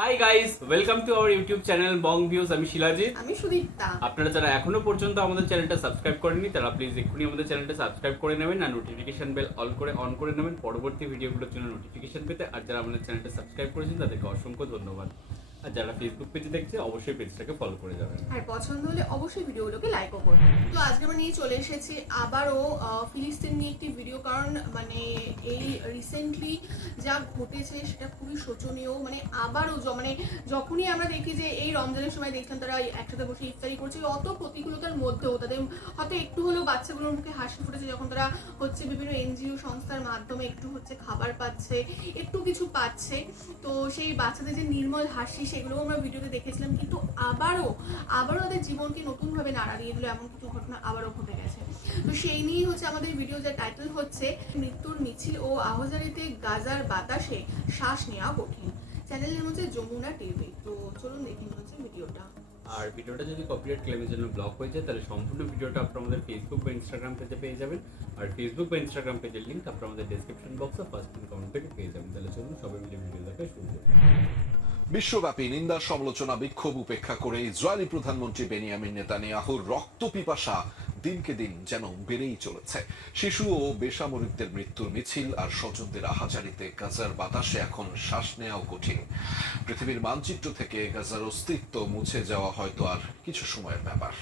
Hi guys, welcome to our YouTube channel Bong views. আমি শিলাজিৎ। আমি সুদীপ্তা। আপনারা যারা এখনো পর্যন্ত আমাদের চ্যানেলটা সাবস্ক্রাইব করেননি তারা প্লিজ এক্ষুনি আমাদের চ্যানেলটা সাবস্ক্রাইব করে নেবেন আর নোটিফিকেশন বেল অন করে নেবেন পরবর্তী ভিডিওগুলোর জন্য নোটিফিকেশন পেতে। আর যারা আমাদের চ্যানেলটা সাবস্ক্রাইব করেছেন তাদেরকে অসংখ্য ধন্যবাদ। আর যারা ফেসবুক পেজে দেখছে অবশ্যই পেজটাকে ফলো করে যাবেন আর পছন্দ হলে অবশ্যই ভিডিওগুলোকে লাইকও করবেন। তো আজকে আমরা নিয়ে চলে এসেছি আবারও ফিলিস্তিন নিয়ে একটি ভিডিও, কারণ মানে এই রিসেন্টলি যা ঘটেছে সেটা খুবই শোচনীয়। মানে আবারও মানে যখনই আমরা দেখি যে এই রমজানের সময় দেখলাম তারা একসাথে বসে ইফতারি করছে, অত প্রতিকূলতার মধ্যেও তাদের হয়তো একটু হলেও বাচ্চাগুলোর মুখে হাসি ফুটেছে যখন তারা হচ্ছে বিভিন্ন এনজিও সংস্থার মাধ্যমে একটু হচ্ছে খাবার পাচ্ছে, একটু কিছু পাচ্ছে। তো সেই বাচ্চাদের যে নির্মল হাসি সেগুলোও আমরা ভিডিওতে দেখেছিলাম, কিন্তু আবারও তাদের জীবনকে নতুনভাবে নাড়া দিয়ে দিল এমন কিছু ঘটনা আবারও ঘটে গেছে। তো সেই নিয়েই হচ্ছে আমাদের ভিডিও, যার টাইটেল হচ্ছে মৃত্যুর মিছিল ও আহজারিতে গাজার বাতাসে শ্বাস নেওয়া কঠিন। চ্যানেলের হচ্ছে যমুনা টিভি। তো চলুন দেখি হচ্ছে ভিডিওটা। আর ভিডিওটা যদি কপিরাইট ক্লেমের জন্য ব্লক হয়ে যায় তাহলে সম্পূর্ণ ভিডিওটা আপনারা আমাদের ফেসবুক বা ইনস্টাগ্রাম পেজে পেয়ে যাবেন। আর ফেসবুক বা ইনস্টাগ্রাম পেজের লিঙ্ক আপনারা আমাদের ডেসক্রিপশন বক্সে ফার্স্ট কমেন্ট থেকে পেয়ে যাবেন। তাহলে চলুন সবাই মিলে ভিডিও দেখা শুরু করি। বিশ্বব্যাপী নিন্দা সমালোচনা বিক্ষোভ উপেক্ষা করে ইসরায়েলি প্রধানমন্ত্রী বেনিয়ামিন নেতানিয়াহুর রক্ত পিপাসা দিনকে দিন যেন বেড়েই চলেছে। শিশু ও বেসামরিকদের মৃত্যুর মিছিল আর স্বজনদের আহাজারিতে গাজার বাতাসে এখন শ্বাস নেওয়াও কঠিন। পৃথিবীর মানচিত্র থেকে গাজার অস্তিত্ব মুছে যাওয়া হয়তো আর কিছু সময়ের ব্যাপার।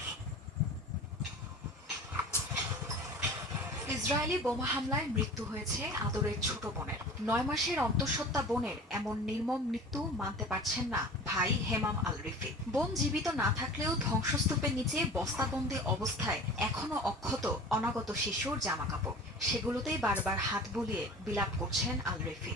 ইসরায়েলি বোমা হামলায় মৃত্যু হয়েছে আদরের ছোট বোনের। ৯ মাসের অন্তঃসত্ত্বা বোনের এমন নির্মম মৃত্যু মানতে পারছেন না ভাই হেমাম আল রিফি। বোন জীবিত না থাকলেও ধ্বংসস্তূপের নিচে বস্তাবন্দি অবস্থায় এখনো অক্ষত অনাগত শিশুর জামাকাপড়, সেগুলোতেই বারবার হাত বুলিয়ে বিলাপ করছেন আল রিফি।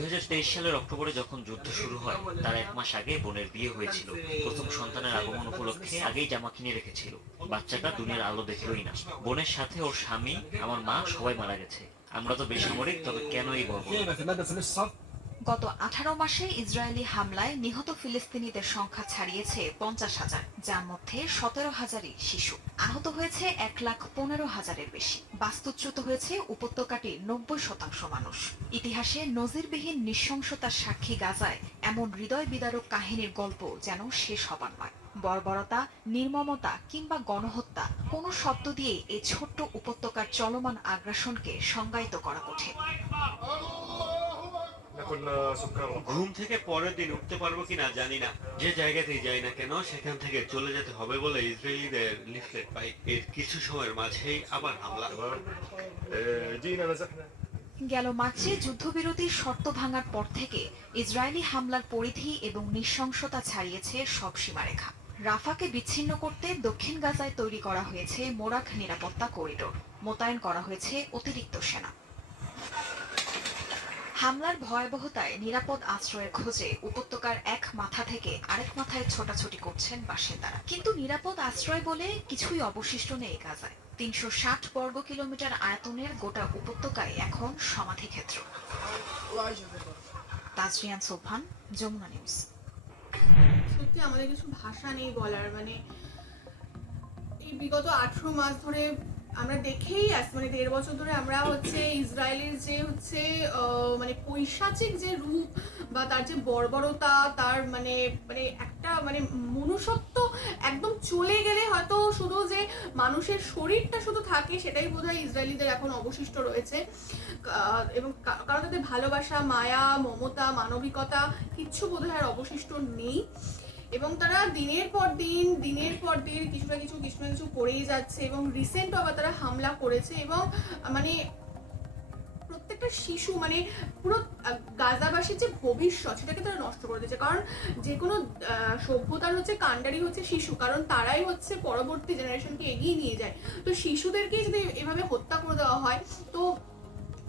২০২৩ সালের অক্টোবরে যখন যুদ্ধ শুরু হয় তার ১ মাস আগে বোনের বিয়ে হয়েছিল। প্রথম সন্তানের আগমন উপলক্ষে আগেই জামা কিনে রেখেছিল। বাচ্চাটা দুনিয়ার আলো দেখলোই না। বোনের সাথে ওর স্বামী, আমার মা সবাই মারা গেছে। আমরা তো বেসামরিক, তবে কেন এই বর্বরতা? গত ১৮ মাসে ইসরায়েলি হামলায় নিহত ফিলিস্তিনিদের সংখ্যা ছাড়িয়েছে ৫০,০০০, যার মধ্যে ১৭,০০০ই শিশু। আহত হয়েছে ১,১৫,০০০-এর বেশি। বাস্তুচ্যুত হয়েছে উপত্যকাটির ৯০% মানুষ। ইতিহাসে নজিরবিহীন নৃশংসতার সাক্ষী গাজায় এমন হৃদয় বিদারক কাহিনীর গল্প যেন শেষ হবার নয়। বর্বরতা, নির্মমতা কিংবা গণহত্যা, কোনো শব্দ দিয়ে এই ছোট্ট উপত্যকার চলমান আগ্রাসনকে সংজ্ঞায়িত করা কঠিন। ঘুম থেকে পরের দিন উঠতে পারবো কিনা জানি না। যে জায়গাতেই যাই না কেন সেখান থেকে চলে যেতে হবে বলে ইসরায়েলিদের লিফলেট পাই। এর কিছু সময়ের মাঝেই আবার হামলা। গেল মার্চে যুদ্ধবিরতির শর্ত ভাঙার পর থেকে ইসরায়েলি হামলার পরিধি এবং নৃশংসতা ছাড়িয়েছে সব সীমারেখা। রাফাকে বিচ্ছিন্ন করতে দক্ষিণ গাজায় তৈরি করা হয়েছে মোরাক নিরাপত্তা করিডোর, মোতায়েন করা হয়েছে অতিরিক্ত সেনা। হামলার ভয়াবহতায় নিরাপদ আশ্রয়ের খোঁজে উপত্যকার এক মাথা থেকে আরেক মাথায় ছোটাছুটি করছেন বাসিন্দারা। কিন্তু নিরাপদ আশ্রয় বলে কিছুই অবশিষ্ট নেই গাজায়। ৩৬০ বর্গ কিলোমিটার আয়তনের গোটা উপত্যকায় এখন সমাধিক্ষেত্র। তাজরিয়ান সোবহান, যমুনা নিউজ। সত্যি আমাদের কিছু ভাষা নেই বলার। মানে এই বিগত ১৮ মাস ধরে আমরা দেখেই আসছি, মানে ১.৫ বছর ধরে আমরা হচ্ছে ইসরায়েলের যে হচ্ছে মানে পৈশাচিক যে রূপ বা তার যে বর্বরতা, তার মানে মানে একটা মানে মনুষ্যত্ব একদম চলে গেলে হয়তো শুধু যে মানুষের শরীরটা শুধু থাকে সেটাই বোধহয় ইসরায়েলিদের এখন অবশিষ্ট রয়েছে। এবং কারণ তাদের ভালোবাসা, মায়া, মমতা, মানবিকতা কিচ্ছু বোধহয় আর অবশিষ্ট নেই। এবং তারা দিনের পর দিন কিছু না কিছু করেই যাচ্ছে। এবং রিসেন্ট আবার তারা হামলা করেছে এবং মানে প্রত্যেকটা শিশু, মানে পুরো গাজাবাসীর যে ভবিষ্যৎ সেটাকে তারা নষ্ট করে দিয়েছে। কারণ যে কোনো সভ্যতার হচ্ছে কাণ্ডারি হচ্ছে শিশু, কারণ তারাই হচ্ছে পরবর্তী জেনারেশনকে এগিয়ে নিয়ে যায়। তো শিশুদেরকে যদি এভাবে হত্যা করে দেওয়া হয় তো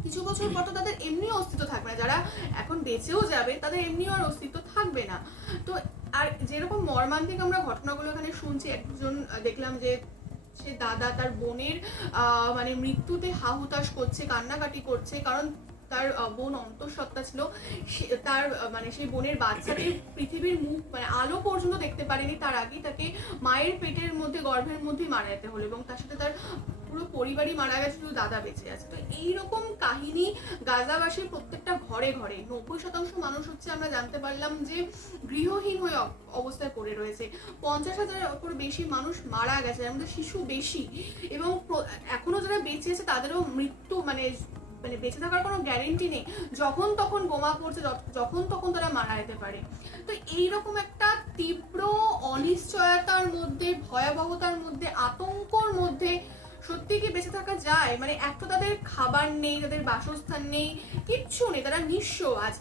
কিছু বছর পর তো তাদের এমনিও অস্তিত্ব থাকবে না। যারা এখন বেঁচেও যাবে তাদের এমনিও আর অস্তিত্ব থাকবে না। তো আর যেরকম মর্মান্তিক আমরা ঘটনাগুলো এখানে শুনছি, একজন দেখলাম যে সে দাদা তার বোনের মানে মৃত্যুতে হাহুতাশ করছে, কান্নাকাটি করছে, কারণ তার বোন অন্তঃসত্ত্বা ছিল। তার মানে সেই বোনের বাচ্চাটি পৃথিবীর মুখ মানে আলো পর্যন্ত দেখতে পারেনি, তার আগেই তাকে মায়ের পেটের মধ্যে, গর্ভের মধ্যেই মারা যেতে হলো। এবং তার সাথে তার পুরো পরিবারই মারা গেছে, শুধু দাদা বেঁচে আছে। তো এইরকম কাহিনী গাজাবাসীর প্রত্যেকটা ঘরে ঘরে। 90% মানুষ হচ্ছে আমরা জানতে পারলাম যে গৃহহীন হয়ে অবস্থায় পড়ে রয়েছে। 50,000-এর উপর বেশি মানুষ মারা গেছে, এর মধ্যে শিশু বেশি, এবং এখনো যারা বেঁচে আছে তাদেরও মৃত্যু মানে বেঁচে থাকার কোনো গ্যারেন্টি নেই। যখন তখন বোমা পড়ছে, যখন তখন তারা মারা যেতে পারে। তো এইরকম একটা তীব্র অনিশ্চয়তার মধ্যে, ভয়াবহতার মধ্যে, আতঙ্কর মধ্যে সত্যি কি বেঁচে থাকা যায়? মানে এক তো তাদের খাবার নেই, তাদের বাসস্থান নেই, কিচ্ছু নেই, তারা নিঃস্ব আজ।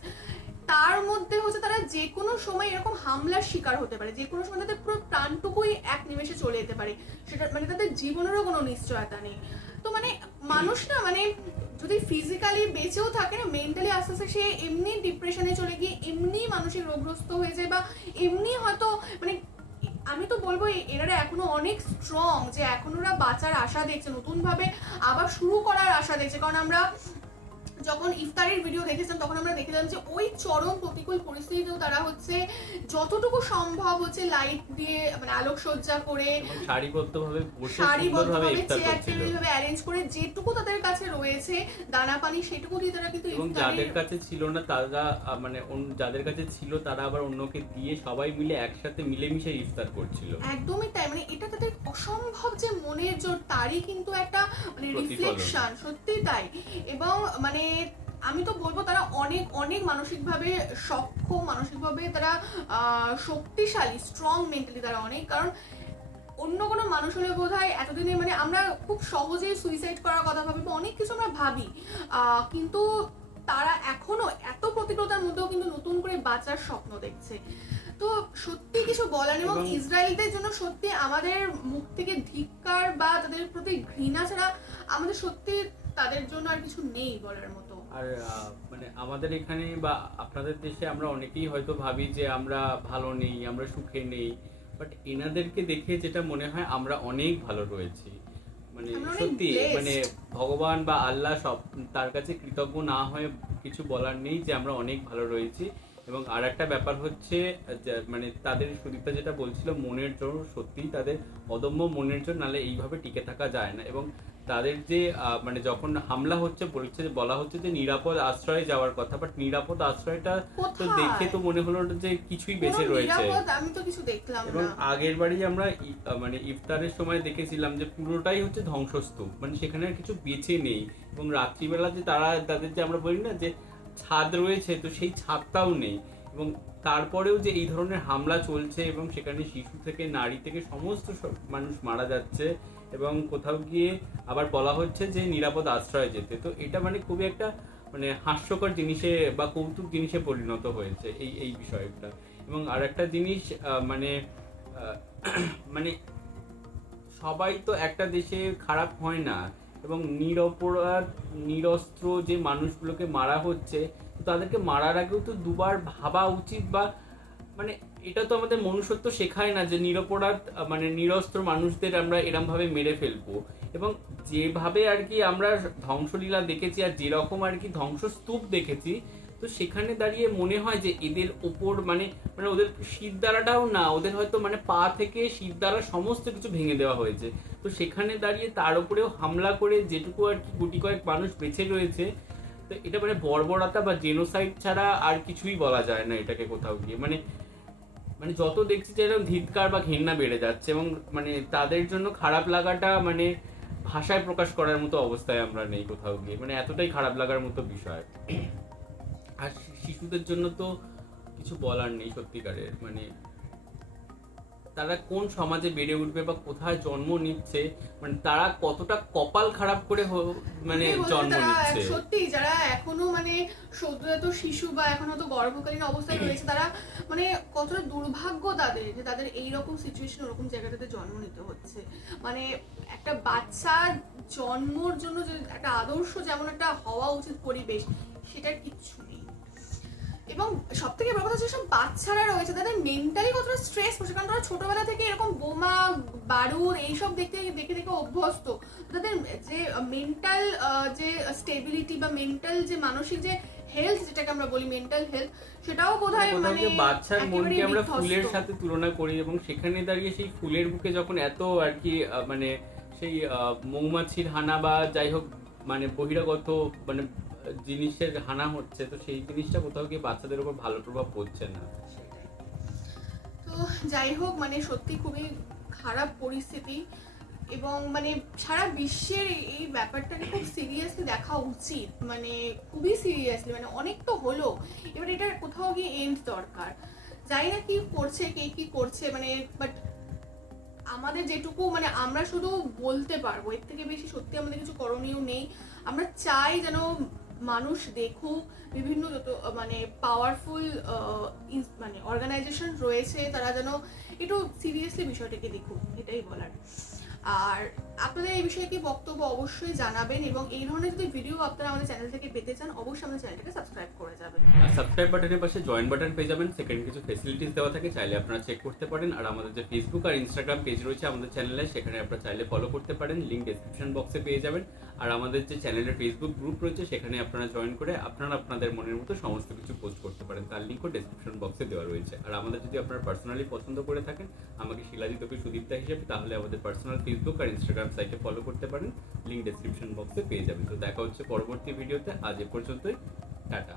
তার মধ্যে হচ্ছে তারা যে কোনো সময় এরকম হামলার শিকার হতে পারে, যে কোনো সময় তাদের পুরো প্রাণটুকুই এক নিমেষে চলে যেতে পারে, সেটা মানে তাদের জীবনেরও কোনো নিশ্চয়তা নেই। তো মানে মানুষ না, মানে যদি ফিজিক্যালি বেঁচেও থাকে না, মেন্টালি আস্তে আস্তে সে এমনি ডিপ্রেশনে চলে গিয়ে এমনি মানসিক রোগগ্রস্ত হয়ে যায়, বা এমনি হয়তো মানে আমি তো বলবো এনারা এখনো অনেক স্ট্রং, যে এখন ওরা বাঁচার আশা দেখছে, নতুন ভাবে আবার শুরু করার আশা দেখছে। কারণ আমরা যখন ইফতারের ভিডিও দেখেছিলাম তখন আমরা দেখলাম যে ওই চরম প্রতিকূল পরিস্থিতিতেও তারা হচ্ছে যতটুকু সম্ভব হচ্ছে লাইট দিয়ে মানে আলোকসজ্জা করে, সারিবদ্ধভাবে বসে সারিবদ্ধভাবে সুন্দরভাবে ইফতার চেয়ার করছিল। টেবিল ভাবে অ্যারেঞ্জ করে যেটুকু তাদের কাছে রয়েছে দানা পানি, সেটুকু দিয়ে তারা কিন্তু এবং ইফতারের যাদের কাছে ছিল না তারা মানে যাদের কাছে ছিল তারা আবার অন্যকে দিয়ে সবাই মিলে একসাথে মিলেমিশে ইফতার করছিল। একদমই তাই। মানে এটা তাদের অসম্ভব যে মনের জোর, তারই কিন্তু একটা মানে রিফ্লেকশন, সত্যি তাই। এবং মানে আমি তো বলবো তারা অনেক অনেক মানসিকভাবে সক্ষম, মানসিকভাবে তারা শক্তিশালী, স্ট্রং মেন্টালি তারা অনেক। কারণ অন্য কোনো মানুষ হলে বোধহয় এতদিনে মানে আমরা খুব সহজেই সুইসাইড করার কথা ভাবি বা অনেক কিছু আমরা ভাবি, কিন্তু তারা এখনো এত প্রতিকূলতার মধ্যেও কিন্তু নতুন করে বাঁচার স্বপ্ন দেখছে। তো সত্যি কিছু বলার নেই। এবং ইসরায়েলদের জন্য সত্যি আমাদের মুখ থেকে ধিক্কার বা তাদের প্রতি ঘৃণা ছাড়া আমাদের সত্যি তাদের জন্য আর কিছু নেই বলার মতো। আর মানে আমাদের এখানে বা আপনাদের দেশে আমরা অনেকেই হয়তো ভাবি যে আমরা ভালো নেই, আমরা সুখে নেই, বাট এনাদেরকে দেখে যেটা মনে হয় আমরা অনেক ভালো রয়েছি। মানে আমরা অনেক সত্যি blessed। মানে ভগবান বা আল্লাহ সব তার কাছে কৃতজ্ঞ না হয়ে কিছু বলার নেই যে আমরা অনেক ভালো রয়েছি। এবং আর একটা ব্যাপার হচ্ছে মানে তাদের সুদীপটা যেটা বলছিল মনের জোর, সত্যিই তাদের অদম্য মনের জোর, নাহলে এইভাবে টিকে থাকা যায় না। এবং তাদের যে মানে যখন হামলা হচ্ছে বলা হচ্ছে যে নিরাপদ আশ্রয়ে যাওয়ার কথা, বাট নিরাপদ আশ্রয়টা তো দেখে তো মনে হলো যে কিছুই বেঁচে রয়েছে। আমি তো কিছু দেখলাম এবং না। আগের বাড়ি আমরা মানে ইফতারের সময় দেখেছিলাম যে পুরোটাই হচ্ছে ধ্বংসস্তূপ, মানে সেখানে আর কিছু বেঁচে নেই। এবং রাত্রিবেলা যে তাদের যে আমরা বলি না যে ছাদ রয়েছে, তো সেই ছাদটাও নেই। এবং তারপরেও যে এই ধরনের হামলা চলছে এবং সেখানে শিশু থেকে নারী থেকে সমস্ত মানুষ মারা যাচ্ছে, এবং কোথাও গিয়ে আবার বলা হচ্ছে যে নিরাপদ আশ্রয়ে যেতে। তো এটা মানে খুবই একটা মানে হাস্যকর জিনিসে বা কৌতুক জিনিসে পরিণত হয়েছে এই বিষয়টা। এবং আর একটা জিনিস মানে মানে সবাই তো একটা দেশে খারাপ হয় না, এবং নিরপরাধ নিরস্ত্র যে মানুষগুলোকে মারা হচ্ছে তাদেরকে মারার আগেও তো দুবার ভাবা উচিত। বা মানে এটা তো আমাদের মনুষ্যত্ব শেখায় না যে নিরপরাধ মানে নিরস্ত্র মানুষদের আমরা এরম ভাবে মেরে ফেলবো। এবং যেভাবে আর কি আমরা ধ্বংসলীলা দেখেছি আর যেরকম আর কি ধ্বংসস্তূপ দেখেছি, তো সেখানে দাঁড়িয়ে মনে হয় যে এদের ওপর মানে মানে ওদের শিরদাঁড়াটাও না, ওদের হয়তো মানে পা থেকে শিরদাঁড়া সমস্ত কিছু ভেঙে দেওয়া হয়েছে। তো সেখানে দাঁড়িয়ে তার উপরেও হামলা করে যেটুকু আর কি গুটি কয়েক মানুষ বেঁচে রয়েছে, তো এটা মানে বর্বরতা বা জেনোসাইড ছাড়া আর কিছুই বলা যায় না এটাকে কোথাও গিয়ে। মানে মানে যত দেখছি যে এরকম ধিক্কার বা ঘৃণা বেড়ে যাচ্ছে, এবং মানে তাদের জন্য খারাপ লাগাটা মানে ভাষায় প্রকাশ করার মতো অবস্থায় আমরা নেই কোথাও গিয়ে, মানে এতটাই খারাপ লাগার মতো বিষয়। আর শিশুদের জন্য তো কিছু বলার নেই সত্যিকারের। মানে তারা কোন সমাজে বেড়ে উঠবে বা কোথায় জন্ম নিচ্ছে, মানে তারা কতটা কপাল খারাপ করে মানে জন্ম নিচ্ছে। সত্যি যারা এখনো মানে সদ্যজাত শিশু বা এখনো তো গর্ভকালীন অবস্থায় রয়েছে, তারা মানে কতটা দুর্ভাগ্য তাদের যে তাদের এইরকম সিচুয়েশন, ওরকম জায়গাটাতে জন্ম নিতে হচ্ছে। মানে একটা বাচ্চার জন্মর জন্য যে একটা আদর্শ যেমন একটা হওয়া উচিত পরিবেশ, সেটার কিচ্ছু নেই। এবং সব থেকে বড় কথা হচ্ছে সব বাচ্চারা রয়েছে, তাদের মেন্টালি কতটা স্ট্রেস পড়ছে, কারণ তারা ছোটবেলা থেকে এরকম বোমা বারুদ এইসব দেখে দেখে অভ্যস্ত। তাদের যে মেন্টাল যে স্টেবিলিটি বা মেন্টাল যে মানসিক যে হেলথ, যেটাকে আমরা বলি মেন্টাল হেলথ, সেটাও বোধহয় মানে বাচ্চার মনকে আমরা ফুলের সাথে তুলনা করি, এবং সেখানে দাঁড়িয়ে সেই ফুলের বুকে যখন এত আর কি মানে সেই মৌমাছির হানা বা যাই হোক মানে বহিরাগত মানে জিনিসের হানা হচ্ছে, তো সেই জিনিসটা কোথাও গিয়ে বাচ্চাদের উপর ভালো প্রভাব পড়ছে না। সেটাই। তো যাই হোক, মানে সত্যি খুবই খারাপ পরিস্থিতি, এবং মানে সারা বিশ্বের এই ব্যাপারটাকে খুব সিরিয়াসলি দেখা উচিত, মানে খুবই সিরিয়াসলি, মানে অনেক তো হলো, এবার এটা কোথাও গিয়ে এন্ড দরকার। জানি না কি করছে, কে কি করছে, মানে বাট আমাদের যেটুকু মানে আমরা শুধু বলতে পারবো, এর থেকে বেশি সত্যি আমাদের কিছু করণীয় নেই। আমরা চাই যেন মানুষ দেখুক, বিভিন্ন যত মানে পাওয়ারফুল মানে অর্গানাইজেশন রয়েছে তারা যেন একটু সিরিয়াসলি বিষয়টাকে দেখুক, এটাই বলার। আর আপনাদের এই বিষয়ে কি বক্তব্য অবশ্যই জানাবেন, এবং এই ধরনের যদি ভিডিও আপনারা আমাদের চ্যানেল থেকে পেতে চান অবশ্যই আমাদের চ্যানেলটাকে সাবস্ক্রাইব করে যাবেন। আর সাবস্ক্রাইব বাটনের পাশে জয়েন বাটন পেয়ে যাবেন, সেখানে কিছু ফেসিলিটিস দেওয়া থাকে, চাইলে আপনারা চেক করতে পারেন। আর আমাদের যে ফেসবুক আর ইনস্টাগ্রাম পেজ রয়েছে আমাদের চ্যানেলে, সেখানে আপনারা চাইলে ফলো করতে পারেন, লিঙ্ক ডেসক্রিপশন বক্সে পেয়ে যাবেন। আর আমাদের যে চ্যানেলের ফেসবুক গ্রুপ রয়েছে সেখানে আপনারা জয়েন করে আপনারা আপনাদের মনের মতো সমস্ত কিছু পোস্ট করতে পারেন, তার লিঙ্কও ডেসক্রিপশন বক্সে দেওয়া রয়েছে। আর আমাদের যদি আপনারা পার্সোনালি পছন্দ করে থাকেন আমাকে শিলাজিৎ ওকে সুদীপ্তা হিসেবে, তাহলে আমাদের পার্সোনাল ফেসবুক আর ইনস্টাগ্রাম সাইটে ফলো করতে পারেন, লিঙ্ক ডেসক্রিপশন বক্সে পেয়ে যাবেন। তো দেখা হচ্ছে পরবর্তী ভিডিওতে, আজ এ পর্যন্তই, টাটা।